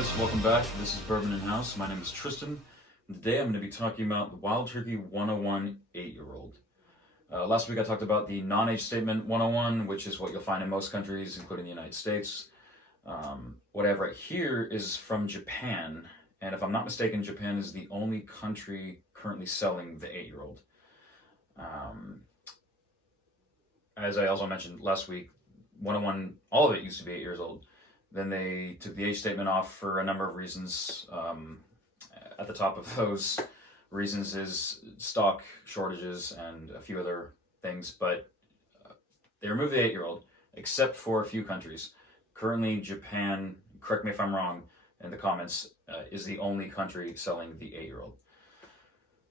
guys, welcome back. This is Bourbon in House. My name is Tristan. Today I'm going to be talking about the Wild Turkey 101 8-year-old. Last week I talked about the non-age statement 101, which is what you'll find in most countries, including the United States. What I have right here is from Japan, and if I'm not mistaken, Japan is the only country currently selling the 8-year-old. As I also mentioned last week, 101, all of it used to be 8 years old. Then they took the age statement off for a number of reasons. At the top of those reasons is stock shortages and a few other things, but they removed the 8-year-old, except for a few countries. Currently, Japan, correct me if I'm wrong in the comments, is the only country selling the 8-year-old.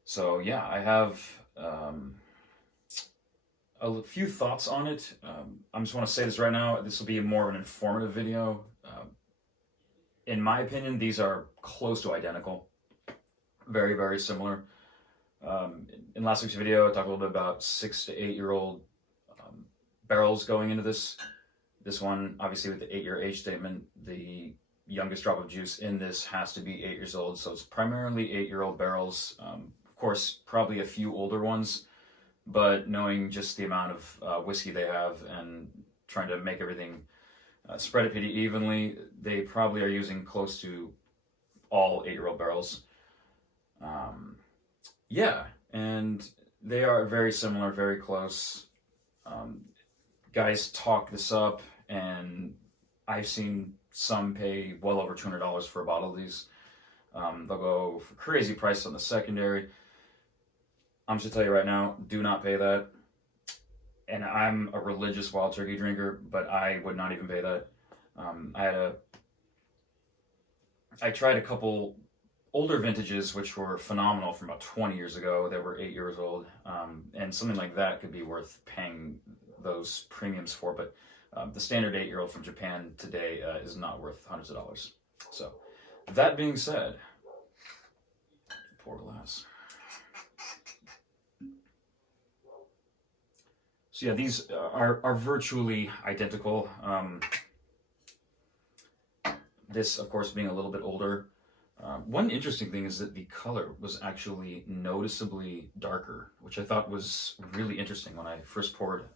So yeah, I have a few thoughts on it. I just want to say this right now. This will be more of an informative video. In my opinion, these are close to identical. Very, very similar. In last week's video, I talked a little bit about 6 to 8-year-old barrels going into this. This one, obviously with the 8-year age statement, the youngest drop of juice in this has to be 8 years old. So it's primarily 8-year-old barrels. Of course, probably a few older ones, but knowing just the amount of whiskey they have and trying to make everything spread it pretty evenly, they probably are using close to all 8-year-old barrels. Yeah, and they are very similar, very close. Guys talk this up, and I've seen some pay well over $200 for a bottle of these. They'll go for crazy prices on the secondary. I'm just gonna tell you right now, do not pay that. And I'm a religious wild turkey drinker, but I would not even pay that. I tried a couple older vintages, which were phenomenal from about 20 years ago, that were 8 years old. And something like that could be worth paying those premiums for, but the standard 8-year-old from Japan today is not worth hundreds of dollars. So, that being said, pour glass. So yeah, these are virtually identical. This, of course, being a little bit older. One interesting thing is that the color was actually noticeably darker, which I thought was really interesting when I first poured.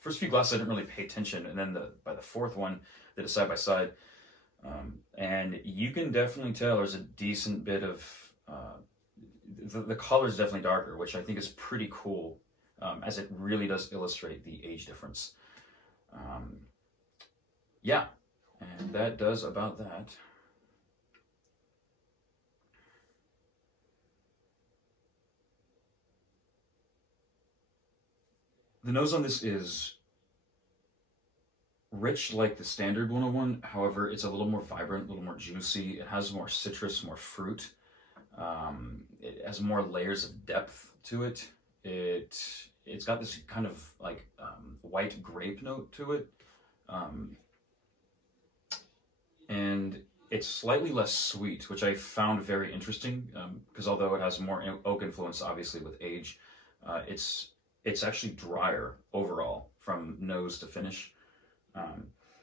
First few glasses I didn't really pay attention, and then by the fourth one, did it side by side. And you can definitely tell there's a decent bit of, the color is definitely darker, which I think is pretty cool. As it really does illustrate the age difference. Yeah, and that does about that. The nose on this is rich like the standard 101, however, it's a little more vibrant, a little more juicy. It has more citrus, more fruit. It has more layers of depth to it. It's got this kind of like white grape note to it, and it's slightly less sweet, which I found very interesting because although it has more oak influence, obviously with age, it's actually drier overall from nose to finish.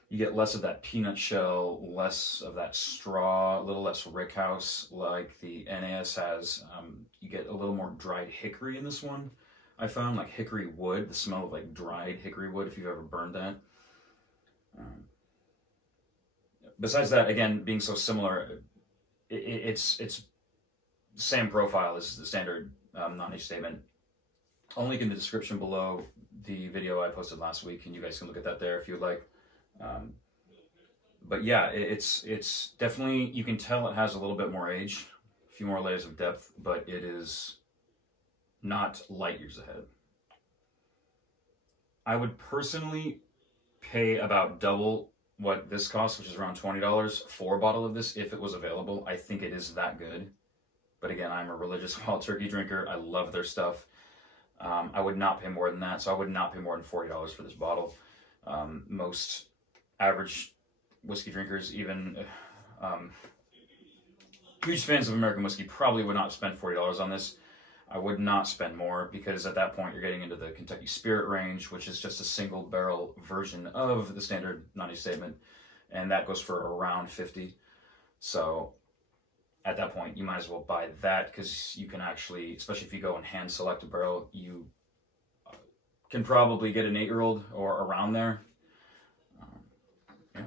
You get less of that peanut shell, less of that straw, a little less rickhouse like the NAS has. You get a little more dried hickory in this one. I found like hickory wood, the smell of like dried hickory wood, if you've ever burned that. Besides that, again, being so similar, it's same profile as the standard non-age statement. I'll link in the description below the video I posted last week, and you guys can look at that there if you'd like. But yeah, it's definitely, you can tell it has a little bit more age, a few more layers of depth, but it is not light years ahead. I would personally pay about double what this costs, which is around $20 for a bottle of this if it was available. I think it is that good. But again, I'm a religious wild turkey drinker. I love their stuff. I would not pay more than that, so I would not pay more than $40 for this bottle. Most average whiskey drinkers, even huge fans of American whiskey, probably would not spend $40 on this. I would not spend more, because at that point you're getting into the Kentucky Spirit range, which is just a single barrel version of the standard non-age statement. and that goes for around 50. So at that point, you might as well buy that, because you can actually, especially if you go and hand select a barrel, you can probably get an 8-year-old or around there. Yeah.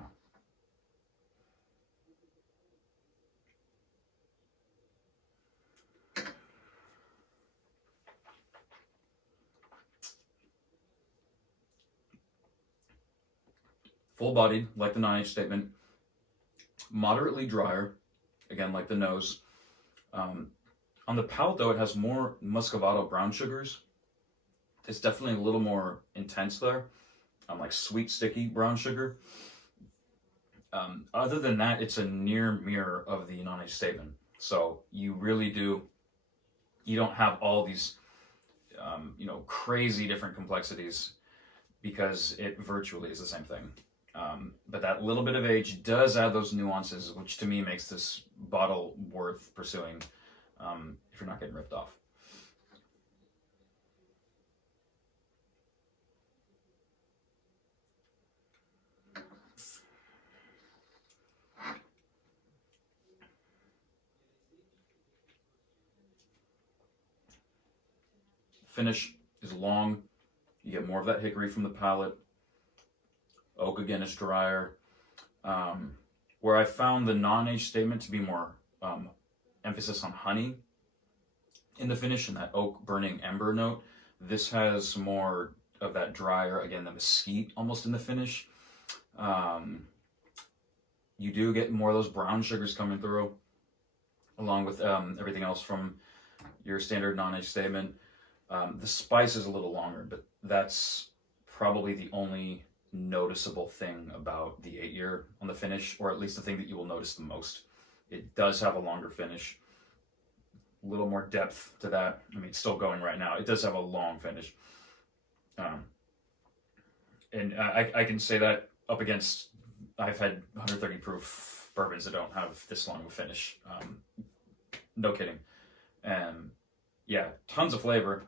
Full-bodied, like the non-age statement. Moderately drier, again, like the nose. On the palate, though, it has more Muscovado brown sugars. It's definitely a little more intense there, like sweet, sticky brown sugar. Other than that, it's a near mirror of the non-age statement. So you really do, you don't have all these, crazy different complexities, because it virtually is the same thing. But that little bit of age does add those nuances, which to me makes this bottle worth pursuing, if you're not getting ripped off. Finish is long. You get more of that hickory from the palate. Oak, again, is drier. Where I found the non-age statement to be more emphasis on honey in the finish, and that oak burning ember note, this has more of that drier, again, the mesquite almost in the finish. You do get more of those brown sugars coming through, along with everything else from your standard non-age statement. The spice is a little longer, but that's probably the only noticeable thing about the 8-year on the finish, or at least the thing that you will notice the most. It does have a longer finish, a little more depth to that. I mean, it's still going right now. It does have a long finish. And I can say that up against, I've had 130 proof bourbons that don't have this long of a finish. No kidding. And yeah, tons of flavor,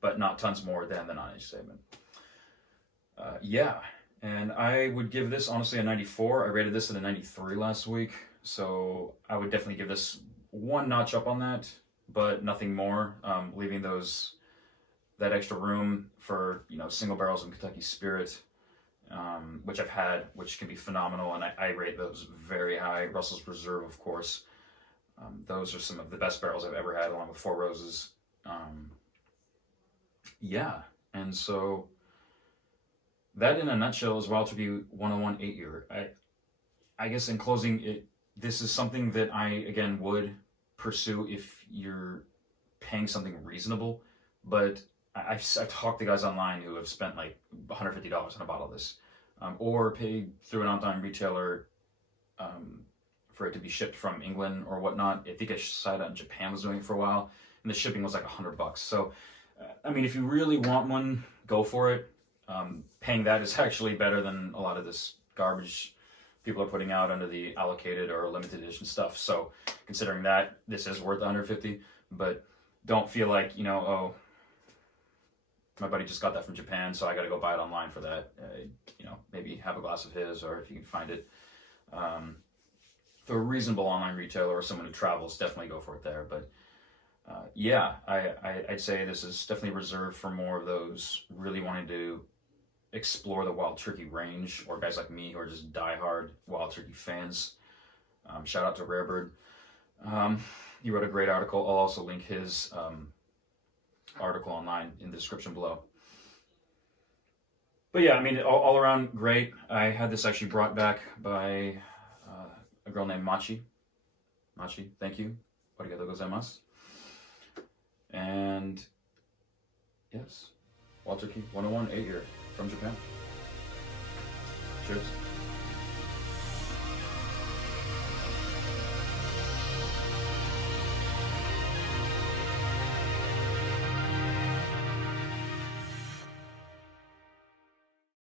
but not tons more than the non-age statement. Yeah, and I would give this honestly a 94. I rated this at a 93 last week, so I would definitely give this one notch up on that, but nothing more. Leaving that extra room for single barrels of Kentucky Spirit, which I've had, which can be phenomenal, and I rate those very high. Russell's Reserve, of course. Those are some of the best barrels I've ever had, along with Four Roses. Yeah, and so that in a nutshell is Wild Turkey 101 8-year. I guess in closing, this is something that I, again, would pursue if you're paying something reasonable, but I've talked to guys online who have spent like $150 on a bottle of this, or paid through an online retailer for it to be shipped from England or whatnot. I think a site out in Japan was doing it for a while, and the shipping was like $100. So, I mean, if you really want one, go for it. Paying that is actually better than a lot of this garbage people are putting out under the allocated or limited edition stuff. So, considering that, this is worth $150, but don't feel like, oh, my buddy just got that from Japan, so I got to go buy it online for that. Maybe have a glass of his, or if you can find it. For a reasonable online retailer or someone who travels, definitely go for it there. But yeah, I'd say this is definitely reserved for more of those really wanting to explore the Wild Turkey range, or guys like me who are just diehard Wild Turkey fans. Shout out to Rarebird. He wrote a great article. I'll also link his article online in the description below. But yeah, I mean, all around great. I had this actually brought back by a girl named Machi. Machi, thank you. Arigatou gozaimasu. And yes, Wild Turkey 101 8-year from Japan. Cheers.